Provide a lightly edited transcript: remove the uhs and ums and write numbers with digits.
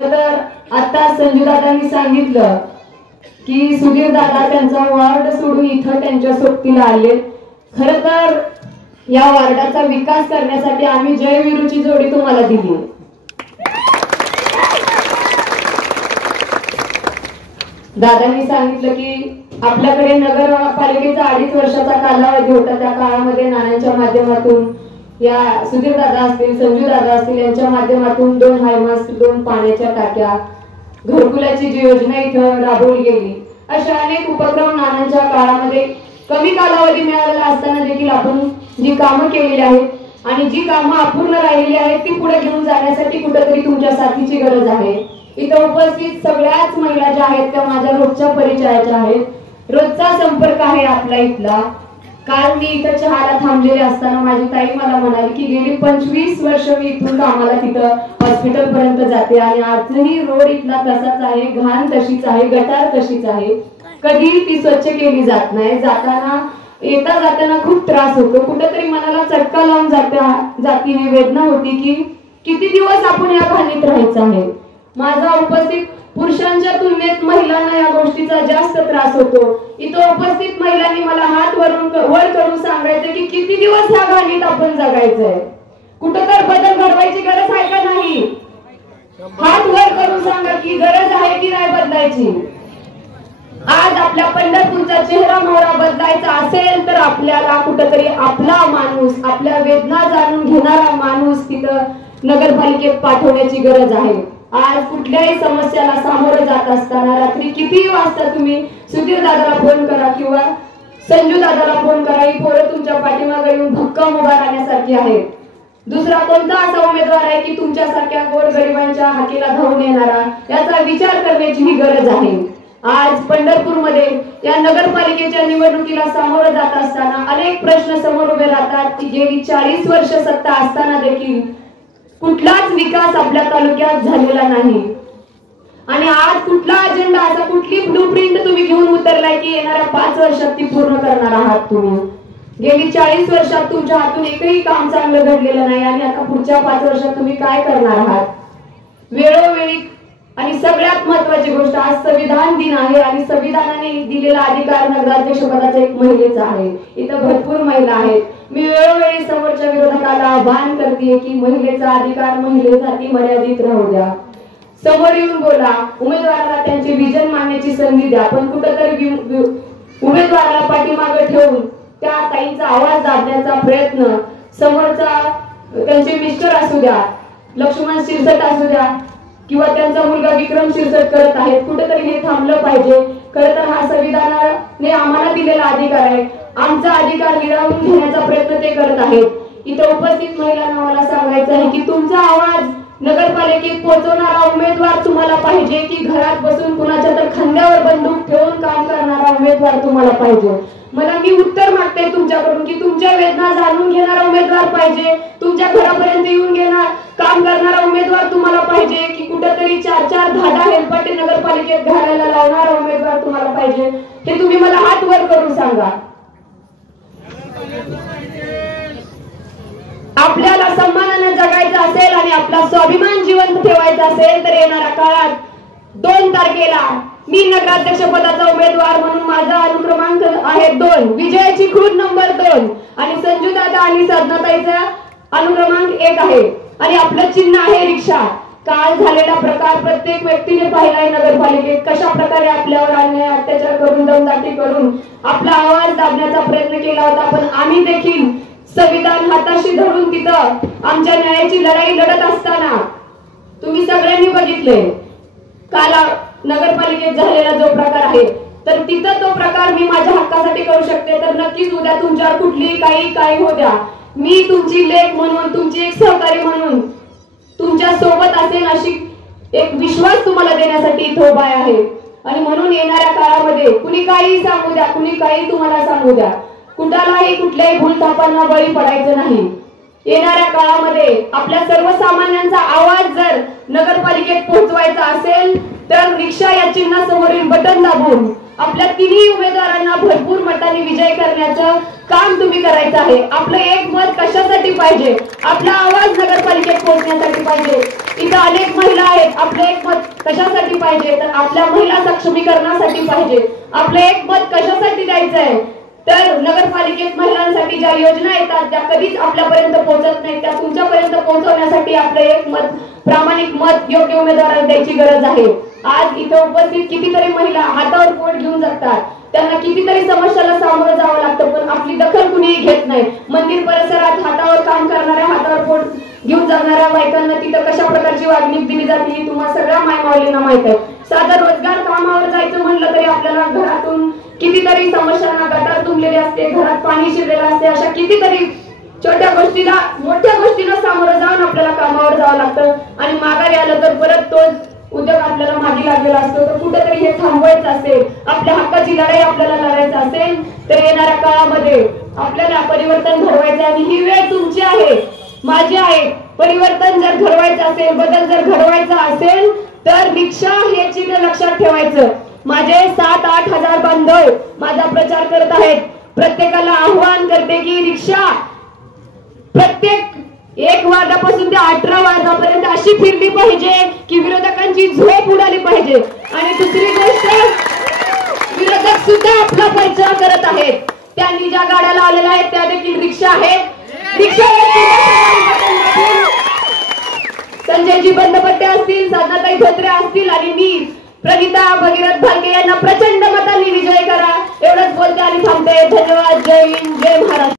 तर आता संजू दादांनी सांगितलं की सुधीर दादा त्यांचा वार्ड सोडून इथं त्यांच्या सोबतीला आले। खरं तर या वार्डाचा विकास करण्यासाठी आम्ही जय वीरूची जोडी तुम्हाला दिली। दादांनी सांगितलं की आपल्याकडे नगरपालिकेचा 2.5 वर्षाचा कालावधी होता। त्या काळामध्ये नाण्यांच्या माध्यमातून या सुधीर दादा असतील, संजू दादा असतील यांच्या माध्यमातून 2 हायमास्ट, 2 पाण्याच्या टाक्या, घरकुलाची जी योजना इथं राबवली गेली, अशा अनेक उपक्रम नाण्यांच्या काळामध्ये कमी कालावधी मिळालेला असताना देखील आपण जी कामं केलेली आहेत आणि जी कामं अपूर्ण राहिलेली आहेत ती पुढे घेऊन जाण्यासाठी कुठेतरी तुमच्या साथीची गरज आहे। इथं उपस्थित सगळ्याच महिला ज्या आहेत त्या माझ्या रोजच्या परिचयाच्या आहेत, रोजचा संपर्क आहे आपला इथला। काल मी इथं चहाला थांबलेले असताना माझी ताई मला म्हणाली की गेली 25 वर्ष मी इथून कामाला तिथं हॉस्पिटल पर्यंत जाते आणि आजही रोड इथला तसाच आहे, घाण तशीच आहे, गटार तशीच आहे, कधी ती स्वच्छ केली जात नाही। येता जाताना खूप त्रास होतो, कुठेतरी मनाला चटका लावून जाती वेदना होती की किती दिवस आपण या घाणीत राहायचं आहे। माझा उपस्थित पुरुषांच्या तुलनेत महिलांना या गोष्टीचा जास्त त्रास होतो। इथं उपस्थित महिलांनी मला हात वर करून सांगायचं की किती दिवस ह्या घाणीत आपण जगायचंय, कुठं तर बदल घडवायची गरज आहे का नाही? हात वर करून सांगा की गरज आहे की नाही बदलायची। आज आपल्या पंढरपूरचा चेहरा मोहरा बदलायचा असेल तर आपल्याला कुठेतरी आपला माणूस, आपल्या वेदना जाणून घेणारा माणूस तिथं नगरपालिकेत पाठवण्याची गरज आहे। आज कुठल्याही समस्याला सामोरं जात असताना रात्री कितीही वाजता तुम्ही सुधीर दादाला फोन करा किंवा संजू दादाला फोन करा, ही पोरं तुमच्या पाठीमागे येऊन भक्कम उभा राहण्यासारखी आहेत। दुसरा कोणता असा उमेदवार आहे की तुमच्यासारख्या गोरगरिबांच्या हाकेला धावून येणारा, याचा विचार करण्याची ही गरज आहे। आज पंढरपूरमध्ये या नगरपालिकेच्या निवडणुकीला सामोरं जात असताना अनेक प्रश्न समोर उभे राहतात की गेली 40 वर्ष सत्ता असताना देखील कुठलाच विकास आपल्या तालुक्यात झालेला नाही आणि आज कुठला अजेंडा, असा कुठली ब्लूप्रिंट तुम्ही घेऊन उतरलाय की येणाऱ्या 5 वर्षात ती पूर्ण करणार आहात तुम्ही? गेली 40 वर्षात तुमच्या हातून एकही काम चांगलं घडलेलं नाही आणि आता पुढच्या 5 वर्षात तुम्ही काय करणार आहात? वेळोवेळी आणि सगळ्यात महत्त्वाची गोष्ट, आज संविधान दिन आहे आणि संविधानाने दिलेला अधिकार नगराध्यक्ष पदाचा एक महिलेचा आहे। इथं भरपूर महिला आहेत। मी वेळोवेळी समोरच्या विरोधकाला आवाहन करते की महिलेचा अधिकार महिलेसाठी मर्यादित राहू द्या, समोर येऊन बोला, उमेदवाराला त्यांचे विजन मांडण्याची संधी द्या, पण कुठेतरी उमेदवाराला पाठीमागे ठेवून त्या ताईंचा आवाज दाबण्याचा प्रयत्न, समोरचा त्यांचे मिस्टर असू द्या, लक्ष्मण शिरसट असू द्या किंवा त्यांचा मुलगा विक्रम शिरसट करत आहेत, कुठेतरी हे थांबलं पाहिजे। खरं तर हा संविधानाने आम्हाला दिलेला अधिकार आहे, आमचा अधिकार हिरावून घेण्याचा प्रयत्न ते करत आहेत। इथं उपस्थित महिलांना मला सांगायचं आहे की तुमचा आवाज नगरपालिकेत पोहोचवणारा उमेदवार तुम्हाला पाहिजे की घरात बसून कुणाच्या तर खांद्यावर बंदूक ठेवून काम करणारा उमेदवार तुम्हाला पाहिजे? मी उत्तर मागते तुमच्याकडून की तुमच्या वेदना जाणून घेणारा उमेदवार पाहिजे, तुमच्या घरापर्यंत येऊन काम करणारा उमेदवार तुम्हाला पाहिजे की कुठेतरी 4-4, 10-10 हेलपाटे नगरपालिकेत घालायला लावणारा उमेदवार तुम्हाला पाहिजे? हे तुम्ही मला हात वर करून सांगा। आपल्याला सन्मानाने जगायचं असेल आणि आपला स्वाभिमान जिवंत ठेवायचा असेल तर येणाऱ्या काळात 2 तारखेला मी नगराध्यक्ष पदाचा उमेदवार म्हणून माझा अनुक्रमांक आहे 2, विजयाची खूण नंबर 2 आणि संजू दादा आणि साधनाताईचा अनुक्रमांक 1 आहे आणि आपलं चिन्ह आहे रिक्षा। काल झालेला प्रकार प्रत्येक व्यक्तीने पाहिलाय नगरपालिकेत, कशा प्रकारे आपल्यावर अन्याय अत्याचार करून दमदाटी करून आपला आवाज दाबण्याचा प्रयत्न केला होता, पण आम्ही देखील संविधान हाताशी धरून तिथं आमच्या न्यायाची लढाई लढत असताना तुम्ही सगळ्यांनी बघितले काल नगरपालिकेत झालेला जो प्रकार आहे, तर तिथं तो प्रकार मी माझ्या हक्कासाठी करू शकते, तर नक्कीच उद्या तुमच्यावर कुठलीही काही हो द्या, मी तुमची लेक म्हणून, तुमची एक सहकारी म्हणून तुमच्या सोबत असेल अशी एक विश्वास तुम्हाला देण्यासाठी इथं उभा आहे। आणि म्हणून येणाऱ्या काळामध्ये कुणी काही सांगू द्या, कुणी काही तुम्हाला सांगू द्या, कुणालाही कुठल्याही भूलथापांना बळी पडायचं नाही। येणाऱ्या काळामध्ये आपल्या सर्वसामान्यांचा आवाज जर नगरपालिकेत पोहोचवायचा असेल तर रिक्षा या चिन्हासमोरील बटन दाबून आपल्या तिन्ही उमेदवारांना भरपूर मताने विजय करण्याचं काम तुम्ही करायचं आहे। आपलं एक मत कशासाठी पाहिजे? आपला आवाज नगरपालिकेत पोहोचण्यासाठी पाहिजे। इथं अनेक महिला आहेत, आपलं एक मत कशासाठी पाहिजे तर आपल्या महिला सक्षमीकरणासाठी पाहिजे. आपलं एक मत कशासाठी द्यायचं आहे तर नगरपालिकेत महिलांसाठी ज्या योजना येतात त्या कधीच आपल्यापर्यंत पोहोचत नाहीत, त्या तुमच्यापर्यंत पोहोचवण्यासाठी आपलं एक मत, प्रामाणिक मत योग्य उमेदवाराला द्यायची गरज आहे. आज इथे उपस्थित कितीतरी महिला हातावर पोट घेऊन जातात, त्यांना कितीतरी समस्याला सामोरं जावं लागतं, पण आपली दखल कुणीही घेत नाही. मंदिर परिसरात हातावर काम करणाऱ्या, हातावर पोट घेऊन जाणाऱ्या बायकांना तिथं कशा प्रकारची वागणूक दिली जाते ही तुम्हाला सगळ्या मायमाऊलींना माहित आहे. साधं रोजगार कामावर जायचं म्हणलं तरी आपल्याला घरातून कितीतरी समस्यांना गटार तुंबलेले असते, घरात पाणी शिरलेलं असते, अशा कितीतरी छोट्या गोष्टीला मोठ्या गोष्टीला सामोरं जाऊन आपल्याला कामावर जावं लागतं. आणि माघारी आलं तर परत तोच उद्योग आपल्याला मागे लागलेला असतो. तर कुठेतरी हे थांबवायचं असेल, आपल्या हक्काची लढाई आपल्याला लढायचं असेल तर येणाऱ्या काळामध्ये आपल्याला परिवर्तन घडवायचं आणि ही वेळ तुमची आहे, माझी आहे. परिवर्तन जर घडवायचं असेल, बदल जर घडवायचा असेल तर रिक्षा हे चिन्ह लक्षात ठेवायचं. माझे 7-8 हजार बांधव माझा प्रचार करत आहेत. प्रत्येकाला आव्हान करते की रिक्षा प्रत्येक 1 वाजल्यापासून ते 18 वाजेपर्यंत अशी फिरली पाहिजे की विरोधकांची झोप उडाली पाहिजे. आणि दुसरी गोष्ट, विरोधक सुद्धा आपला परिचय करत आहेत. त्यांनी ज्या गाड्याला आलेल्या आहेत त्या देखील रिक्षा आहेत. रिक्षा संजयजी बंदपट्टे असतील, साधनाताई धोत्रे असतील आणि मी प्रणिता भगीरथ भालके यांना प्रचंड मतांनी विजय करा एवढंच बोलते आणि थांबते. धन्यवाद. जय हिंद, जय महाराष्ट्र.